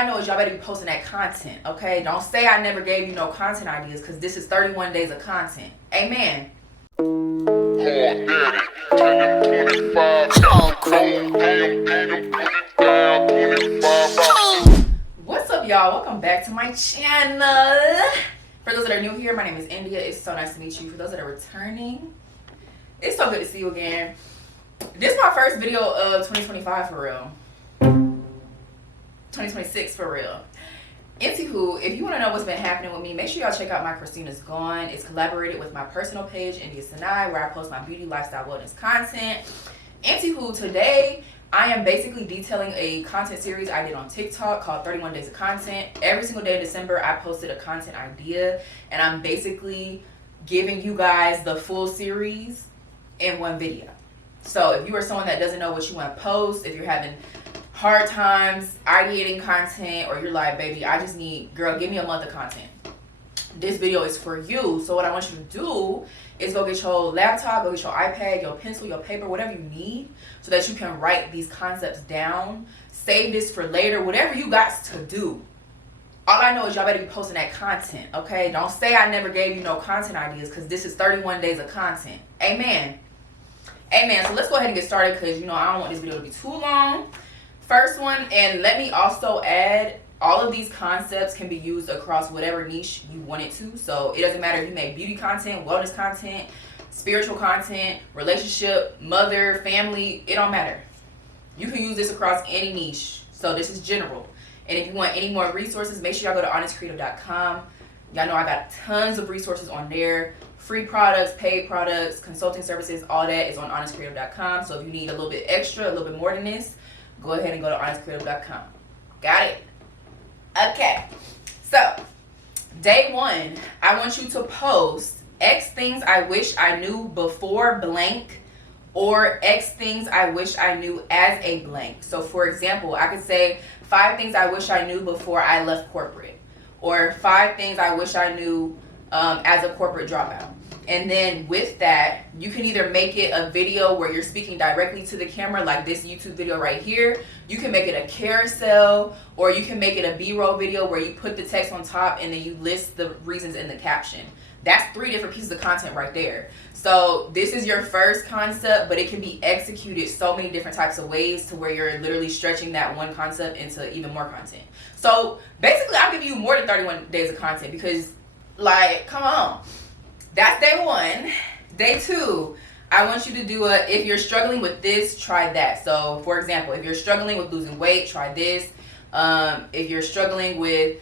I know is y'all better be posting that content, okay? Don't say I never gave you no content ideas, because this is 31 days of content. Amen. What's up, y'all? Welcome back to my channel. For those that are new here, my name is India. It's so nice to meet you. For those that are returning, it's so good to see you again. This is my first video of 2025 for real. 2026 for real. Anywho, if you want to know what's been happening with me, make sure y'all check out my Christina's Gone. It's collaborated with my personal page, Synai, where I post my beauty, lifestyle, wellness content. Anywho, today I am basically detailing a content series I did on TikTok called 31 Days of Content. Every single day in December, I posted a content idea, and I'm basically giving you guys the full series in one video. So if you are someone that doesn't know what you want to post, if you're having hard times ideating content, or you're like, baby, I just need, girl, give me a month of content, this video is for you. So what I want you to do is go get your laptop, go get your iPad, your pencil, your paper, whatever you need, so that you can write these concepts down, save this for later, whatever you got to do. All I know is y'all better be posting that content, okay? Don't say I never gave you no content ideas, because this is 31 days of content. Amen. Amen. So let's go ahead and get started, because, you know, I don't want this video to be too long. First one, and let me also add, all of these concepts can be used across whatever niche you want it to. So it doesn't matter if you make beauty content, wellness content, spiritual content, relationship, mother, family, it don't matter. You can use this across any niche. So this is general. And if you want any more resources, make sure y'all go to IANYSCreative.com. Y'all know I got tons of resources on there. Free products, paid products, consulting services, all that is on IANYSCreative.com. So if you need a little bit extra, a little bit more than this, go ahead and go to IANYSCreative.com. Got it? Okay. So, day one, I want you to post X things I wish I knew before blank, or X things I wish I knew as a blank. So, for example, I could say 5 things I wish I knew before I left corporate, or 5 things I wish I knew as a corporate dropout. And then with that, you can either make it a video where you're speaking directly to the camera, like this YouTube video right here. You can make it a carousel, or you can make it a B-roll video where you put the text on top and then you list the reasons in the caption. That's 3 different pieces of content right there. So this is your first concept, but it can be executed so many different types of ways to where you're literally stretching that one concept into even more content. So basically, I'll give you more than 31 days of content, because, like, come on. That's day one. Day two, I want you to do if you're struggling with this, try that. So for example, if you're struggling with losing weight, try this. If you're struggling with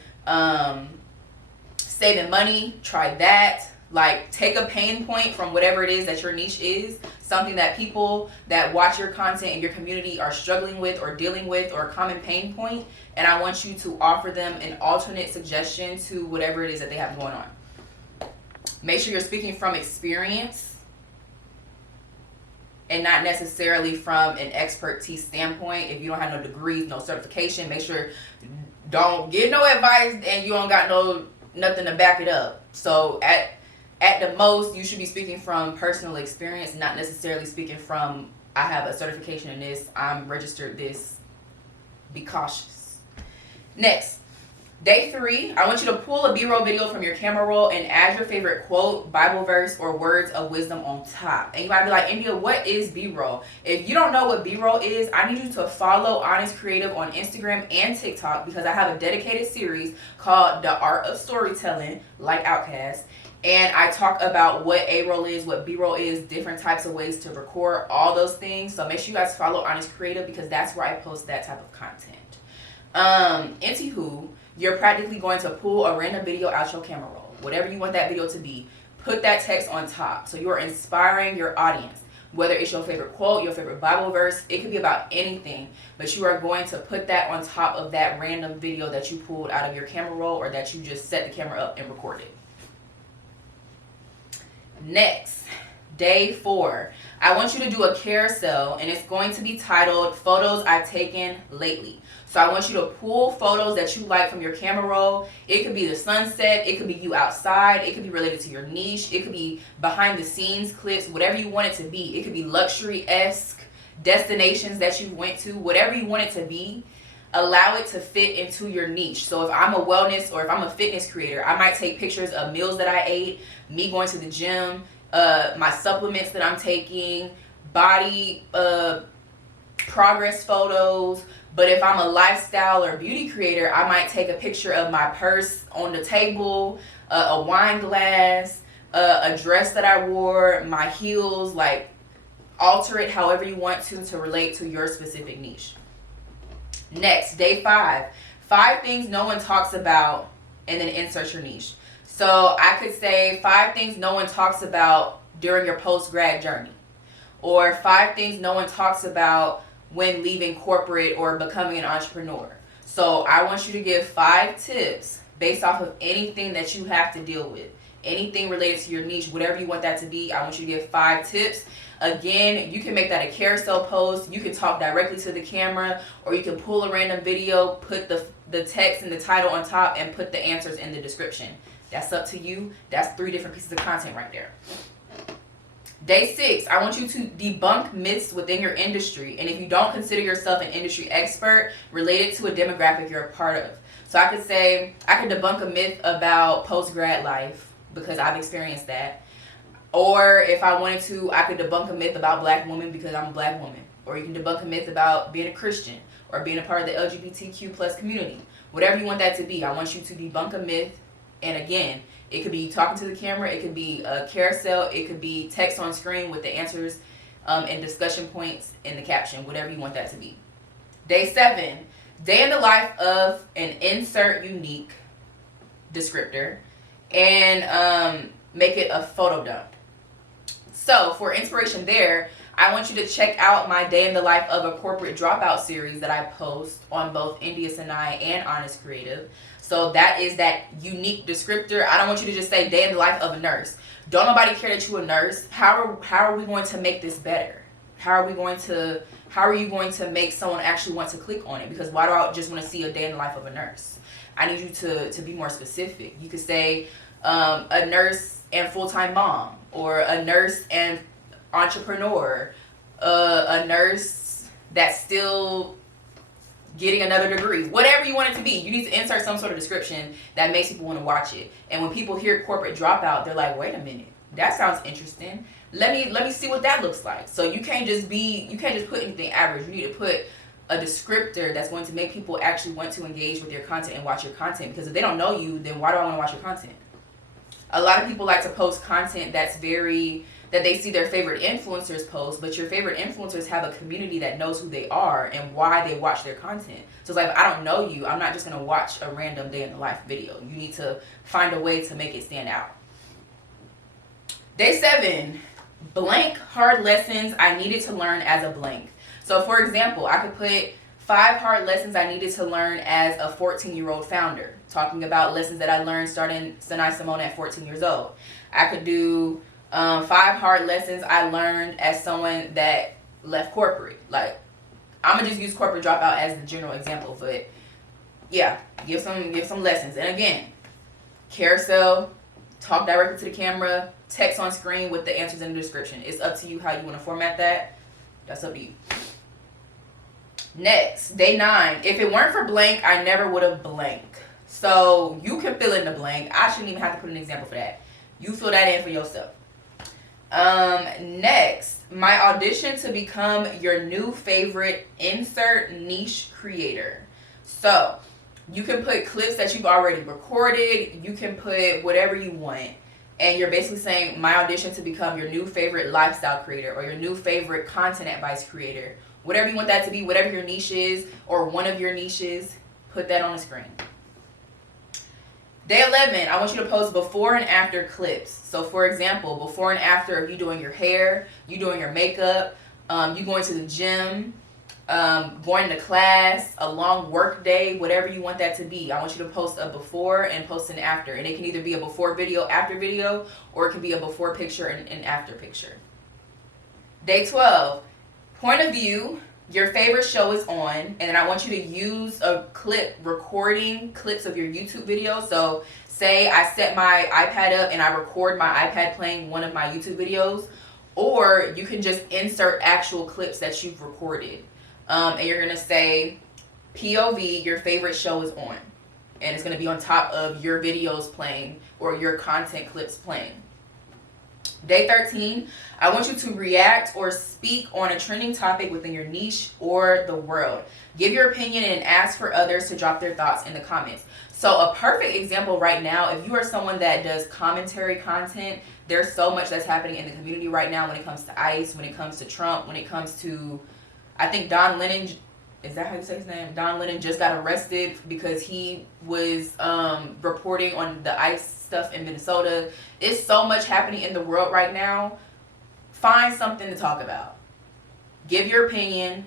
saving money, try that. Like, take a pain point from whatever it is that your niche is, something that people that watch your content in your community are struggling with or dealing with, or a common pain point, and I want you to offer them an alternate suggestion to whatever it is that they have going on. Make sure you're speaking from experience and not necessarily from an expertise standpoint. If you don't have no degrees, no certification, make sure don't give no advice and you don't got nothing to back it up. So at the most, you should be speaking from personal experience, not necessarily speaking from, I have a certification in this, I'm registered this. Be cautious. Next. Day 3, I want you to pull a B-roll video from your camera roll and add your favorite quote, Bible verse, or words of wisdom on top. And you might be like, India, what is B-roll? If you don't know what B-roll is, I need you to follow IANYS Creative on Instagram and TikTok, because I have a dedicated series called The Art of Storytelling, like Outkast. And I talk about what A-roll is, what B-roll is, different types of ways to record, all those things. So make sure you guys follow IANYS Creative, because that's where I post that type of content. Anywho, you're practically going to pull a random video out your camera roll. Whatever you want that video to be, put that text on top. So you're inspiring your audience. Whether it's your favorite quote, your favorite Bible verse, it could be about anything. But you are going to put that on top of that random video that you pulled out of your camera roll, or that you just set the camera up and recorded. Next, day 4. I want you to do a carousel, and it's going to be titled Photos I've Taken Lately. So I want you to pull photos that you like from your camera roll. It could be the sunset, it could be you outside, it could be related to your niche, it could be behind the scenes clips, whatever you want it to be. It could be luxury-esque destinations that you went to, whatever you want it to be. allow it to fit into your niche. So if I'm a wellness or if I'm a fitness creator, I might take pictures of meals that I ate, me going to the gym, my supplements that I'm taking, body progress photos. But if I'm a lifestyle or beauty creator, I might take a picture of my purse on the table, a wine glass, a dress that I wore, my heels, like alter it however you want to relate to your specific niche. Next, day 5. 5 things no one talks about, and then insert your niche. So I could say 5 things no one talks about during your post-grad journey. Or 5 things no one talks about when leaving corporate or becoming an entrepreneur. So I want you to give 5 tips based off of anything that you have to deal with. Anything related to your niche, whatever you want that to be, I want you to give 5 tips. Again, you can make that a carousel post. You can talk directly to the camera, or you can pull a random video, put the text and the title on top, and put the answers in the description. That's up to you. That's 3 different pieces of content right there. Day 6, I want you to debunk myths within your industry. And if you don't consider yourself an industry expert, related to a demographic you're a part of. So I could say, I could debunk a myth about post-grad life because I've experienced that. Or if I wanted to, I could debunk a myth about black women because I'm a black woman. Or you can debunk a myth about being a Christian or being a part of the LGBTQ plus community. Whatever you want that to be, I want you to debunk a myth. And again, it could be talking to the camera, it could be a carousel, it could be text on screen with the answers and discussion points in the caption, whatever you want that to be. Day 7, day in the life of an insert unique descriptor, and make it a photo dump. So for inspiration there, I want you to check out my Day in the Life of a Corporate Dropout series that I post on both Synai and IANYS Creative. So that is that unique descriptor. I don't want you to just say Day in the Life of a Nurse. Don't nobody care that you're a nurse. How are we going to make this better? How are you going to make someone actually want to click on it? Because why do I just want to see a day in the life of a nurse? I need you to be more specific. You could say a nurse and full-time mom, or a nurse and entrepreneur, a nurse that's still getting another degree. Whatever you want it to be, you need to insert some sort of description that makes people want to watch it. And when people hear corporate dropout, they're like, wait a minute, that sounds interesting. Let me see what that looks like. So you can't just put anything average. You need to put a descriptor that's going to make people actually want to engage with your content and watch your content. Because if they don't know you, then why do I want to watch your content? A lot of people like to post content that they see their favorite influencers post, but your favorite influencers have a community that knows who they are and why they watch their content. So it's like, if I don't know you, I'm not just going to watch a random day in the life video. You need to find a way to make it stand out. Day 7, blank hard lessons I needed to learn as a blank. So for example, I could put 5 hard lessons I needed to learn as a 14-year-old founder, talking about lessons that I learned starting Symone at 14 years old. I could do 5 hard lessons I learned as someone that left corporate. Like, I'm gonna just use corporate dropout as the general example, but yeah, give some lessons. And again, carousel, talk directly to the camera, text on screen with the answers in the description. It's up to you how you want to format that. That's up to you. Next, day 9. If it weren't for blank, I never would have blank. So you can fill in the blank. I shouldn't even have to put an example for that. You fill that in for yourself. Next, my audition to become your new favorite insert niche creator. So you can put clips that you've already recorded. You can put whatever you want. And you're basically saying, my audition to become your new favorite lifestyle creator or your new favorite content advice creator. Whatever you want that to be, whatever your niche is or one of your niches, put that on the screen. Day 11, I want you to post before and after clips. So for example, before and after of you doing your hair, you doing your makeup, you going to the gym, going to class, a long work day, whatever you want that to be. I want you to post a before and post an after. And it can either be a before video, after video, or it can be a before picture and after picture. Day 12, point of view. Your favorite show is on, and then I want you to use a clip recording clips of your YouTube video. So say I set my iPad up and I record my iPad playing one of my YouTube videos, or you can just insert actual clips that you've recorded. And you're going to say, POV, your favorite show is on. And it's going to be on top of your videos playing or your content clips playing. Day 13, I want you to react or speak on a trending topic within your niche or the world. Give your opinion and ask for others to drop their thoughts in the comments. So a perfect example right now, if you are someone that does commentary content, there's so much that's happening in the community right now when it comes to ICE, when it comes to Trump, when it comes to, I think Don Lennon, is that how you say his name? Don Lennon just got arrested because he was reporting on the ICE stuff in Minnesota. There's so much happening in the world right now. Find something to talk about. Give your opinion.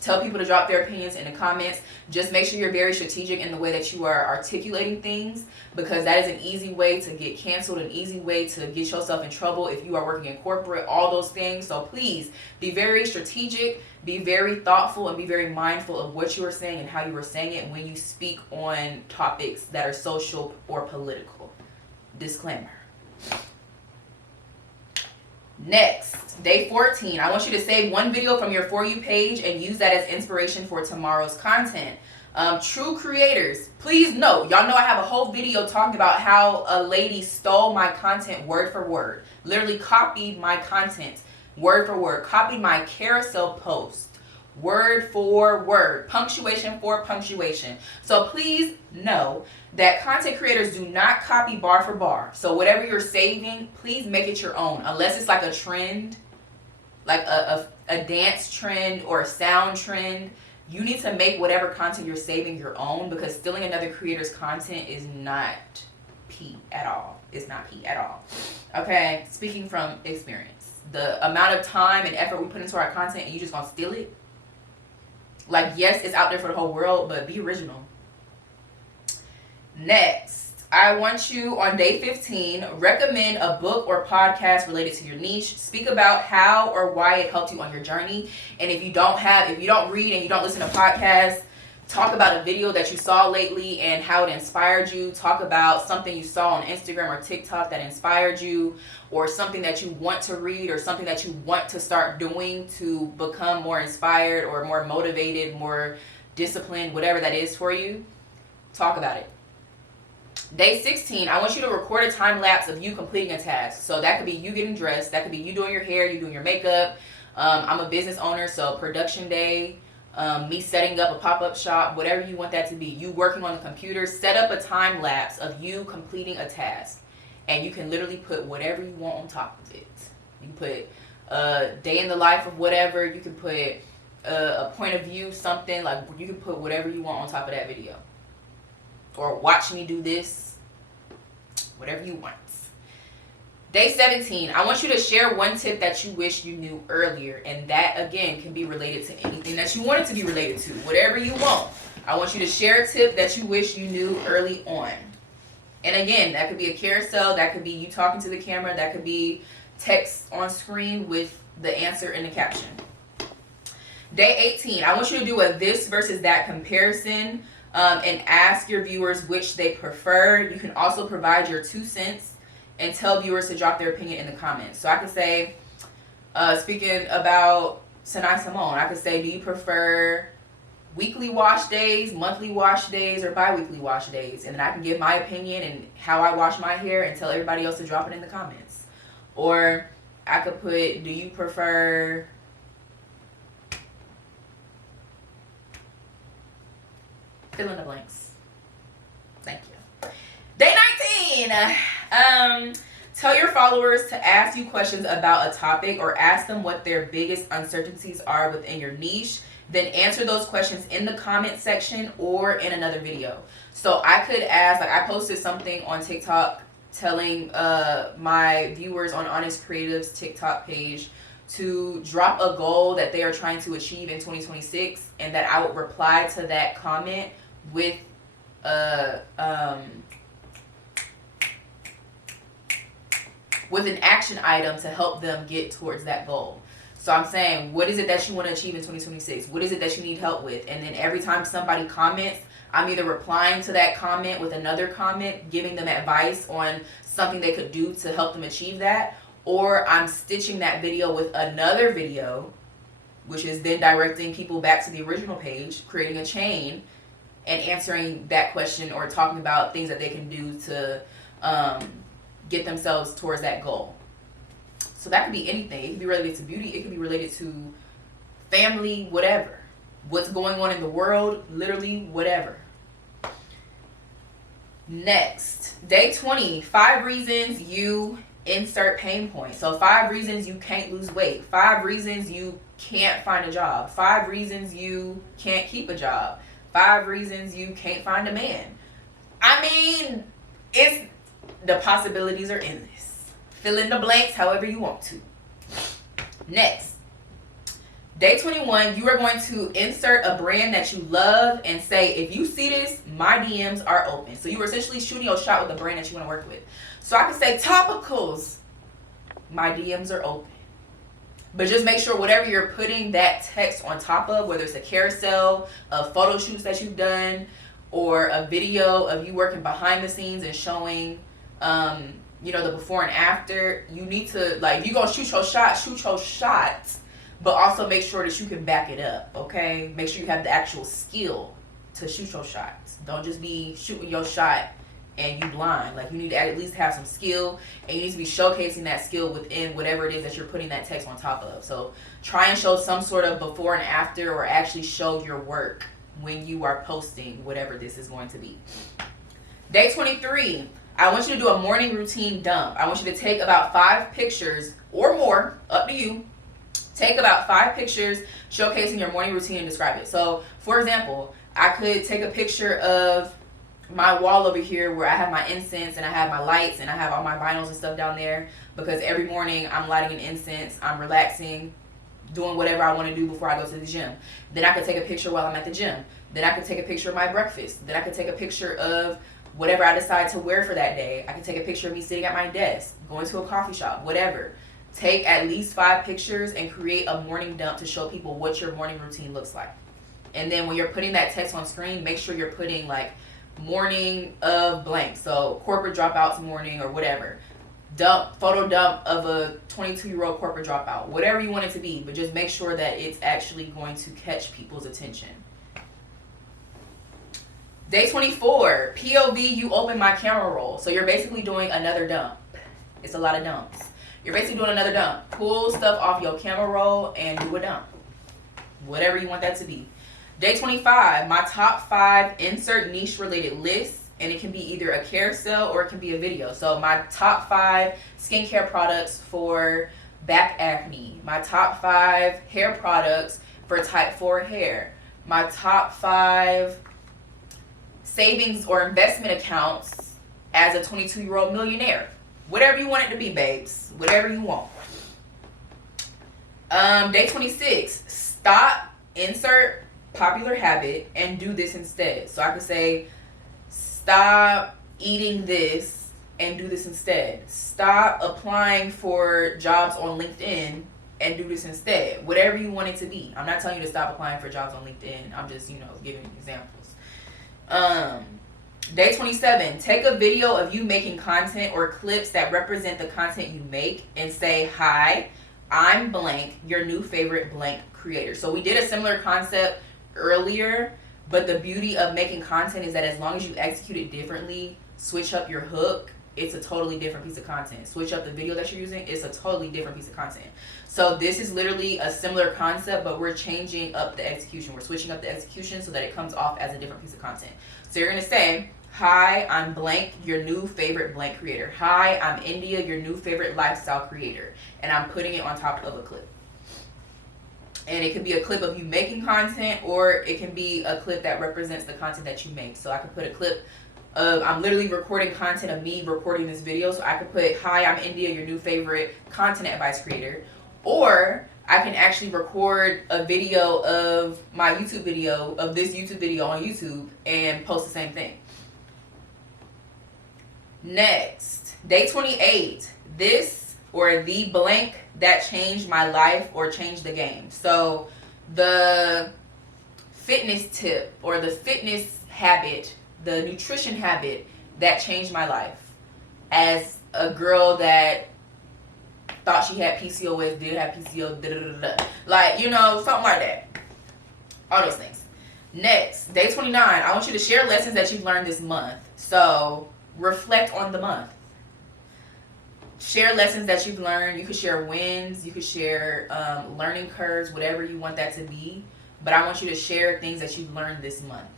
Tell people to drop their opinions in the comments. Just make sure you're very strategic in the way that you are articulating things, because that is an easy way to get canceled, an easy way to get yourself in trouble if you are working in corporate, all those things. So please be very strategic, be very thoughtful, and be very mindful of what you are saying and how you are saying it when you speak on topics that are social or political. Disclaimer. Next, day 14, I want you to save one video from your For You page and use that as inspiration for tomorrow's content. True creators, please note, y'all know I have a whole video talking about how a lady stole my content word for word. Literally copied my content word for word. Copied my carousel post word for word. Punctuation for punctuation. So please know that content creators do not copy bar for bar. So whatever you're saving, please make it your own. Unless it's like a trend, like a dance trend or a sound trend. You need to make whatever content you're saving your own, because stealing another creator's content is not P at all. It's not P at all. Okay, speaking from experience. The amount of time and effort we put into our content and you just gonna steal it? Like, yes, it's out there for the whole world, but be original. Next, I want you on day 15, recommend a book or podcast related to your niche. Speak about how or why it helped you on your journey. And if you don't read and you don't listen to podcasts, talk about a video that you saw lately and how it inspired you. Talk about something you saw on Instagram or TikTok that inspired you, or something that you want to read, or something that you want to start doing to become more inspired or more motivated, more disciplined, whatever that is for you. Talk about it. Day 16, I want you to record a time lapse of you completing a task. So that could be you getting dressed. That could be you doing your hair, you doing your makeup. I'm a business owner, so production day, me setting up a pop-up shop, whatever you want that to be. You working on the computer, set up a time lapse of you completing a task. And you can literally put whatever you want on top of it. You can put a day in the life of whatever. You can put a point of view, something. Like, you can put whatever you want on top of that video. Or watch me do this. Whatever you want. Day 17, I want you to share one tip that you wish you knew earlier. And that, again, can be related to anything that you want it to be related to. Whatever you want. I want you to share a tip that you wish you knew early on. And again, that could be a carousel. That could be you talking to the camera. That could be text on screen with the answer in the caption. Day 18, I want you to do a this versus that comparison. And ask your viewers which they prefer. You can also provide your 2 cents and tell viewers to drop their opinion in the comments. So I could say, speaking about Synai Symone, I could say, do you prefer weekly wash days, monthly wash days, or bi-weekly wash days? And then I can give my opinion and how I wash my hair and tell everybody else to drop it in the comments. Or I could put, do you prefer fill in the blanks. Thank you. Day 19. Tell your followers to ask you questions about a topic, or ask them what their biggest uncertainties are within your niche. Then answer those questions in the comment section or in another video. So I could ask, like, I posted something on TikTok telling my viewers on IANYS Creative's TikTok page to drop a goal that they are trying to achieve in 2026, and that I would reply to that comment with an action item to help them get towards that goal. So I'm saying, what is it that you want to achieve in 2026? What is it that you need help with? And then every time somebody comments, I'm either replying to that comment with another comment, giving them advice on something they could do to help them achieve that, or I'm stitching that video with another video which is then directing people back to the original page, creating a chain, and answering that question or talking about things that they can do to get themselves towards that goal. So that could be anything. It could be related to beauty. It could be related to family, whatever. What's going on in the world, literally whatever. Next, day 20, 5 reasons you insert pain points. So 5 reasons you can't lose weight. 5 reasons you can't find a job. 5 reasons you can't keep a job. 5 reasons you can't find a man. I mean, the possibilities are endless. Fill in the blanks however you want to. Next, day 21, you are going to insert a brand that you love and say, if you see this, my DMs are open. So you are essentially shooting your shot with the brand that you want to work with. So I can say topicals, my DMs are open. But just make sure whatever you're putting that text on top of, whether it's a carousel of photo shoots that you've done, or a video of you working behind the scenes and showing, the before and after, you need to, if you're going to shoot your shots, but also make sure that you can back it up, okay? Make sure you have the actual skill to shoot your shots. Don't just be shooting your shot and you blind. You need to at least have some skill, and you need to be showcasing that skill within whatever it is that you're putting that text on top of. So try and show some sort of before and after, or actually show your work when you are posting whatever this is going to be. Day 23, I want you to do a morning routine dump. I want you to take about 5 pictures or more, up to you. Take about 5 pictures showcasing your morning routine and describe it. So, for example, I could take a picture of my wall over here where I have my incense and I have my lights and I have all my vinyls and stuff down there, because every morning I'm lighting an incense, I'm relaxing, doing whatever I want to do before I go to the gym. Then I could take a picture while I'm at the gym. Then I could take a picture of my breakfast. Then I could take a picture of whatever I decide to wear for that day. I can take a picture of me sitting at my desk, going to a coffee shop, whatever. Take at least 5 pictures and create a morning dump to show people what your morning routine looks like. And then when you're putting that text on screen, make sure you're putting morning of blank. So corporate dropouts morning or whatever. Photo dump of a 22-year-old corporate dropout. Whatever you want it to be, but just make sure that it's actually going to catch people's attention. Day 24, POV, you open my camera roll. So you're basically doing another dump. It's a lot of dumps. You're basically doing another dump. Pull stuff off your camera roll and do a dump. Whatever you want that to be. Day 25, my top 5 insert niche related lists, and it can be either a carousel or it can be a video. So my top 5 skincare products for back acne. My top 5 hair products for type 4 hair. My top 5 savings or investment accounts as a 22-year-old millionaire. Whatever you want it to be, babes. Whatever you want. Day 26, stop, insert popular habit, and do this instead. So I could say, stop eating this and do this instead. Stop applying for jobs on LinkedIn and do this instead. Whatever you want it to be. I'm not telling you to stop applying for jobs on LinkedIn. I'm just, giving examples. Day 27, take a video of you making content or clips that represent the content you make and say, hi, I'm blank, your new favorite blank creator. So we did a similar concept earlier, but the beauty of making content is that as long as you execute it differently, switch up your hook, it's a totally different piece of content. Switch up the video that you're using, it's a totally different piece of content. So this is literally a similar concept, but we're changing up the execution. We're switching up the execution so that it comes off as a different piece of content. So you're going to say, hi, I'm blank, your new favorite blank creator. Hi, I'm India, your new favorite lifestyle creator. And I'm putting it on top of a clip. And it could be a clip of you making content, or it can be a clip that represents the content that you make. So I could put a clip of, I'm literally recording content of me recording this video. So I could put, hi, I'm India, your new favorite content advice creator. Or I can actually record a video of my YouTube video, of this YouTube video on YouTube, and post the same thing. Next, day 28, this or the blank that changed my life or changed the game. So the fitness tip or the fitness habit, the nutrition habit that changed my life as a girl that thought she had PCOS, did have PCOS, like, you know, something like that. All those things. Next, day 29, I want you to share lessons that you've learned this month. So reflect on the month. Share lessons that you've learned. You could share wins, you could share learning curves, whatever you want that to be. But I want you to share things that you've learned this month.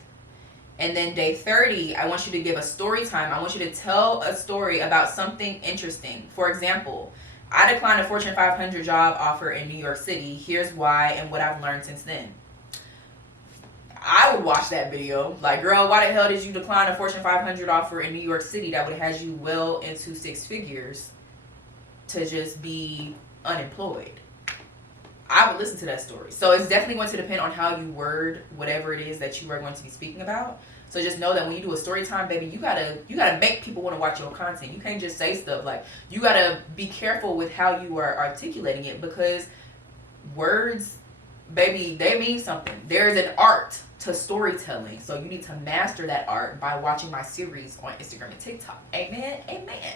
And then day 30, I want you to give a story time. I want you to tell a story about something interesting. For example, I declined a Fortune 500 job offer in New York City. Here's why and what I've learned since then. I would watch that video. Like, girl, why the hell did you decline a Fortune 500 offer in New York City that would have had you well into 6 figures to just be unemployed? I would listen to that story. So it's definitely going to depend on how you word whatever it is that you are going to be speaking about. So just know that when you do a story time, baby, you gotta make people want to watch your content. You can't just say stuff. Like, you gotta be careful with how you are articulating it, because words, baby, they mean something. There's an art to storytelling. So you need to master that art by watching my series on Instagram and TikTok. Amen. Amen.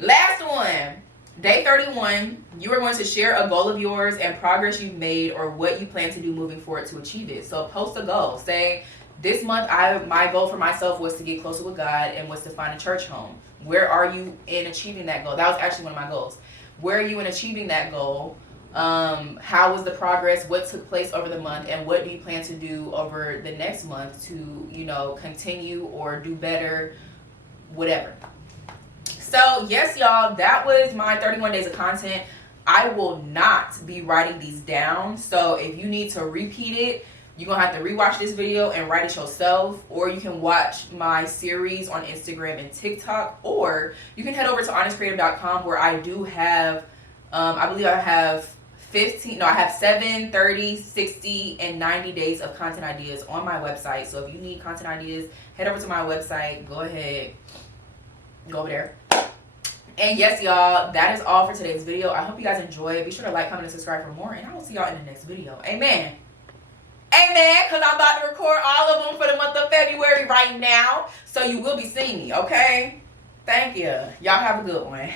Last one. Day 31, you are going to share a goal of yours and progress you've made or what you plan to do moving forward to achieve it. So post a goal. Say, this month, my goal for myself was to get closer with God and was to find a church home. Where are you in achieving that goal? That was actually one of my goals. Where are you in achieving that goal? How was the progress? What took place over the month? And what do you plan to do over the next month to, you know, continue or do better, whatever. So yes, y'all, that was my 31 days of content. I will not be writing these down. So if you need to repeat it, you're going to have to rewatch this video and write it yourself. Or you can watch my series on Instagram and TikTok. Or you can head over to IANYSCreative.com, where I do have, I believe I have 7, 30, 60, and 90 days of content ideas on my website. So if you need content ideas, head over to my website. Go ahead. Go over there. And yes, y'all, that is all for today's video. I hope you guys enjoy it. Be sure to like, comment, and subscribe for more. And I will see y'all in the next video. Amen. Amen. Because I'm about to record all of them for the month of February right now. So you will be seeing me, okay? Thank you. Y'all have a good one.